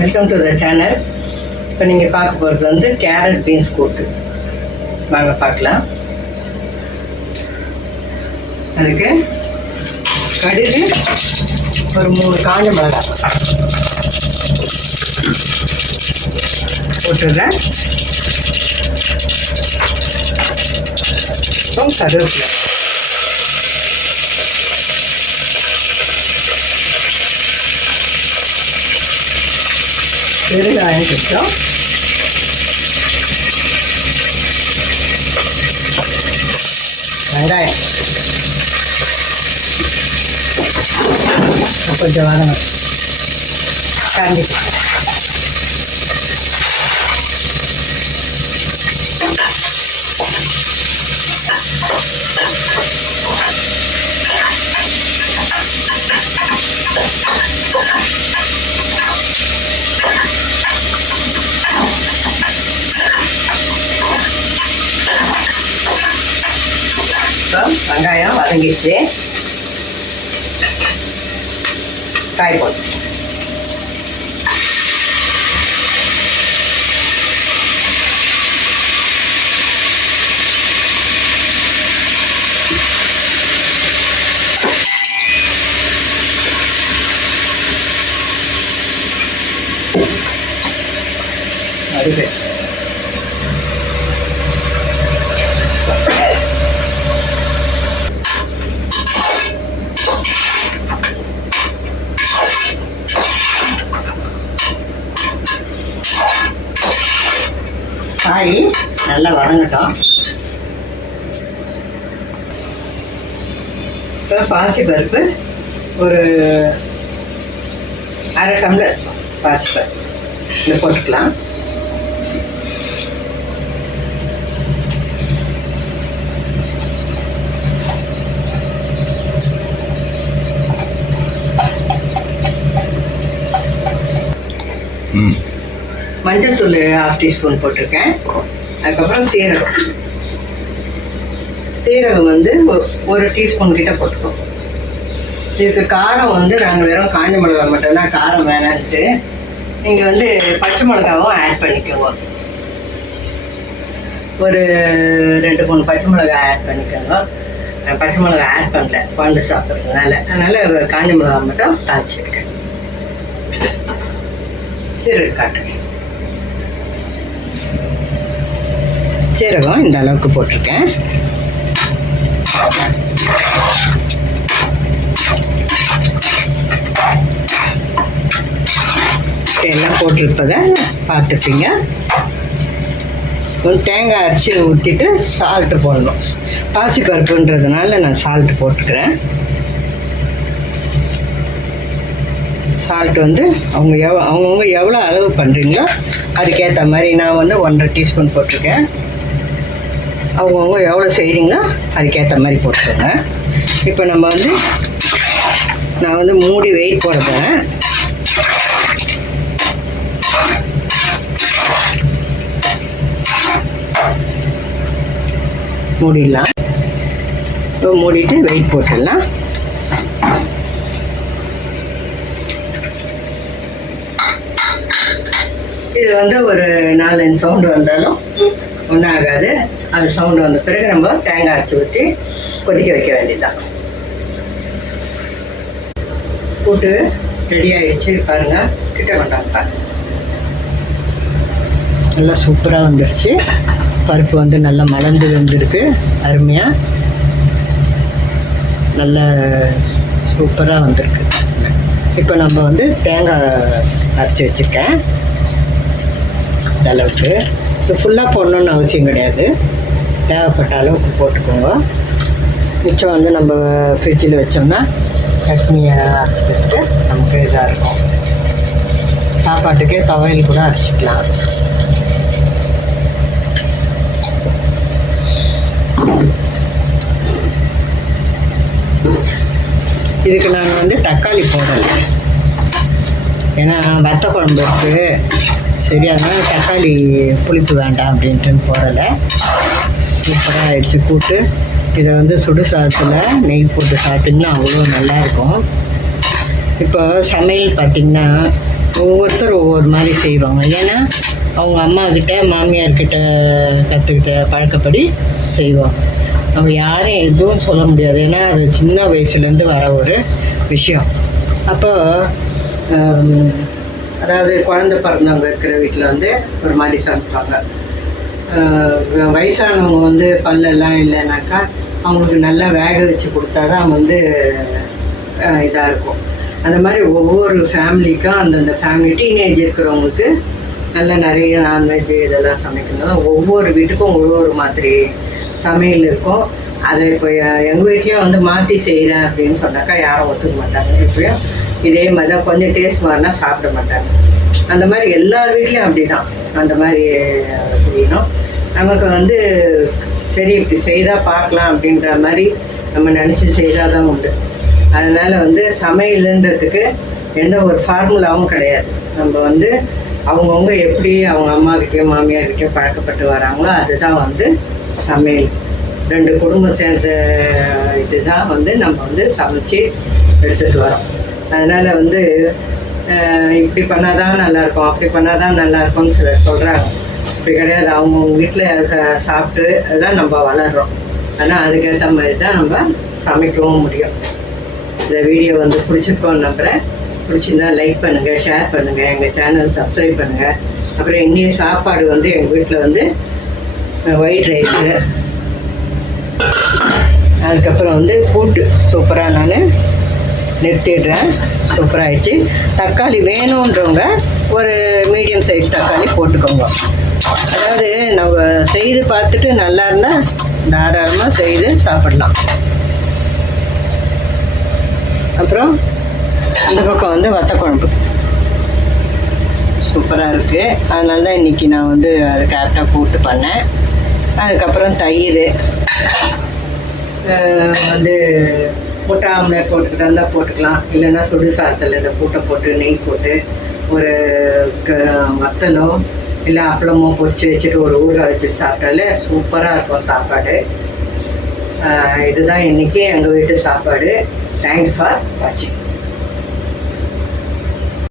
Welcome to the channel. இப்போ நீங்கள் பார்க்க போகிறது வந்து கேரட் பீன்ஸ் கூட்டு. வாங்க பார்க்கலாம். அதுக்கு கடுகு, ஒரு 3 காஞ்ச மிளகாய் போட்டுடுறேன். அப்புறம் கருவேப்பிலை, பெருங்காயம் கொஞ்சம், வெங்காயம் கொஞ்சம் வதங்கணும், கண்டிப்பாக வெங்காயம் வதங்கிடுச்சு. காய் போட்டு அதுக்கு காய் நல்லா வதங்கட்டும். இப்போ பாசி பருப்பு ஒரு 1/2 டம்ளர் பாசி பருப்பு இதில் போட்டுக்கலாம். மஞ்சள் தூள் 1/2 டீஸ்பூன் போட்டிருக்கேன். அதுக்கப்புறம் சீரகம் வந்து 1 டீஸ்பூன் கிட்ட போட்டுக்கோம். இதுக்கு காரம் வந்து நாங்கள் வெறும் காஞ்ச மிளகாய் மட்டும்தான், காரம் வேணான்ட்டு நீங்கள் வந்து பச்சை மிளகாவும் ஆட் பண்ணிக்கோங்க. ஒரு 2-3 பச்சை மிளகாய் ஆட் பண்ணிக்கோங்க. பச்சை மிளகாய் ஆட் பண்ணல குழந்தை சாப்பிட்றதுனால, அதனால் காஞ்ச மிளகாய் மட்டும் தாளிச்சிருக்கேன். சீரகம் காட்டுங்க. சீரகம் இந்த அளவுக்கு போட்டிருக்கேன். எல்லாம் போட்டிருப்பதை பார்த்துப்பீங்க. கொஞ்சம் தேங்காய் அரைச்சி ஊற்றிட்டு சால்ட்டு போடணும். பாசி பருப்புன்றதுனால நான் சால்ட்டு போட்டுக்கிறேன். சால்ட் வந்து அவங்கவுங்க எவ்வளோ அளவு பண்ணுறீங்களோ அதுக்கேற்ற மாதிரி. நான் வந்து 1/2 டீஸ்பூன் போட்டிருக்கேன். அவங்கவுங்க எவ்வளோ செய்கிறீங்களோ அதுக்கேற்ற மாதிரி போட்டுக்கோங்க. இப்போ நம்ம வந்து நான் வந்து மூடி வெயிட் போட போகிறேன். மூடிடலாம். இப்போ மூடிட்டு வெயிட் போட்டுடலாம். இது வந்து ஒரு 4-5 சவுண்டு வந்தாலும் ஒன்றும் ஆகாது. அது சவுண்டு வந்த பிறகு நம்ம தேங்காய் அரைச்சி ஊற்றி கொதிக்க வைக்க வேண்டியதுதான். கூட்டு ரெடி ஆகிடுச்சு பாருங்கள். கிட்ட கொண்டாங்க பாருங்கள். நல்லா சூப்பராக வந்துடுச்சு. பருப்பு வந்து நல்லா மலர்ந்து வந்துருக்கு. அருமையாக நல்லா சூப்பராக வந்திருக்கு. இப்போ நம்ம வந்து தேங்காய் அரைச்சி வச்சுருக்கேன். இந்த அளவுக்கு இது ஃபுல்லாக போடணுன்னு அவசியம் கிடையாது, தேவைப்பட்ட அளவுக்கு போட்டுக்கோங்க. மிச்சம் வந்து நம்ம ஃப்ரிட்ஜில் வச்சோம்னா சட்னியை அரைச்சிக்கிறதுக்கு நமக்கு இதாக இருக்கும். சாப்பாட்டுக்கே துவையல் கூட அரைச்சிக்கலாம். இதுக்கு நாங்கள் வந்து தக்காளி போடலை, ஏன்னா வத்த குழம்பு இருக்குது. சரி, அதனால் தக்காளி புளிப்பு வேண்டாம் அப்படின்ட்டுன்னு போடலை. சூப்பராக ஆகிடுச்சு கூட்டு. இதை வந்து சுடு சாதத்தில் நெய் போட்டு சாப்பிட்டிங்கன்னா அவ்வளோ நல்லாயிருக்கும். இப்போ சமையல் பார்த்திங்கன்னா ஒவ்வொருத்தர் ஒவ்வொரு மாதிரி செய்வாங்க. ஏன்னா அவங்க அம்மாக்கிட்ட மாமியார்கிட்ட கற்றுக்கிட்ட பழக்கப்படி செய்வாங்க. நம்ம யாரும் எதுவும் சொல்ல முடியாது. ஏன்னா அது சின்ன வயசுலேருந்து வர ஒரு விஷயம். அப்போ அதாவது குழந்தை பிறந்தவங்க இருக்கிற வீட்டில் வந்து ஒரு மாதிரி சமைப்பாங்க. வயசானவங்க வந்து பல்லெல்லாம் இல்லைனாக்கா அவங்களுக்கு நல்லா வேக வச்சு கொடுத்தா தான் வந்து இதாக இருக்கும். அந்த மாதிரி ஒவ்வொரு ஃபேமிலிக்கும் அந்தந்த ஃபேமிலி டீனேஜ் இருக்கிறவங்களுக்கு நல்லா நிறைய நான்வெஜ் இதெல்லாம் சமைக்கணும். ஒவ்வொரு வீட்டுக்கும் ஒவ்வொரு மாதிரி சமையல் இருக்கும். அதை இப்போ எங்கள் வீட்லேயும் வந்து மாற்றி செய்கிறேன் அப்படின்னு சொன்னாக்கா யாரும் ஒத்துக்க மாட்டாங்க. எப்படியும் இதே மாதிரி தான், கொஞ்சம் டேஸ்ட் மாதிரினா சாப்பிட மாட்டாங்க. அந்த மாதிரி எல்லார் வீட்லேயும் அப்படி தான் அந்த மாதிரி செய்யணும். நமக்கு வந்து சரி இப்படி செய்தால் பார்க்கலாம் அப்படின்ற மாதிரி நம்ம நினச்சி செய்தால் தான் உண்டு. அதனால் வந்து சமையலுன்றதுக்கு எந்த ஒரு ஃபார்முலாவும் கிடையாது. நம்ம வந்து அவங்கவுங்க எப்படி அவங்க அம்மாக்கிட்டேயோ மாமியார்கிட்டயோ பழக்கப்பட்டு வராங்களோ அதுதான் வந்து சமையல். 2 குடும்பம் சேர்ந்த இதுதான் வந்து நம்ம வந்து சமைச்சு எடுத்துகிட்டு வரோம். அதனால் வந்து இப்படி பண்ணால் தான் நல்லாயிருக்கும், அப்படி பண்ணால் தான் நல்லாயிருக்கும்னு சிலர் சொல்கிறாங்க. அப்படி கிடையாது. அவங்கவுங்க வீட்டில் சாப்பிட்டு தான் நம்ம வளர்கிறோம். ஆனால் அதுக்கேற்ற மாதிரி தான் நம்ம சமைக்கவும் முடியும். இந்த வீடியோ வந்து பிடிச்சிருக்கோன்னு நம்புகிறேன். பிடிச்சிருந்தா லைக் பண்ணுங்கள், ஷேர் பண்ணுங்கள், எங்கள் சேனல் சப்ஸ்கிரைப் பண்ணுங்கள். அப்புறம் இன்னைய சாப்பாடு வந்து எங்கள் வீட்டில் வந்து ஒயிட் ரைஸு, அதுக்கப்புறம் வந்து கூட்டு சூப்பராக நான் நிறுத்திடுறேன். சூப்பராகிடுச்சு. தக்காளி வேணுன்றவங்க ஒரு மீடியம் சைஸ் தக்காளி போட்டுக்கோங்க. அதாவது நம்ம செய்து பார்த்துட்டு நல்லா இருந்தால் தாராளமாக செய்து சாப்பிடலாம். அப்புறம் இந்த பக்கம் வந்து வத்தக்குழம்பு சூப்பராக இருக்குது. அதனால தான் இன்றைக்கி நான் வந்து அது கரெக்டாக கூட்டு பண்ணேன். அதுக்கப்புறம் தயிர் வந்து முட்டை ஆம்லேட் போட்டுக்கிட்டா இருந்தால் போட்டுக்கலாம். இல்லைன்னா சுடு சாதத்தில் இந்த கூட்டை போட்டு நெய் போட்டு ஒரு வத்தலோ இல்லை அப்பளமோ பொரிச்சு வச்சுட்டு ஒரு ஊறுகாய் வச்சுட்டு சாப்பிட்டாலே சூப்பராக இருக்கும் சாப்பாடு. இதுதான் இன்றைக்கி எங்கள் வீட்டு சாப்பாடு. தேங்க்ஸ் ஃபார் வாட்சிங்.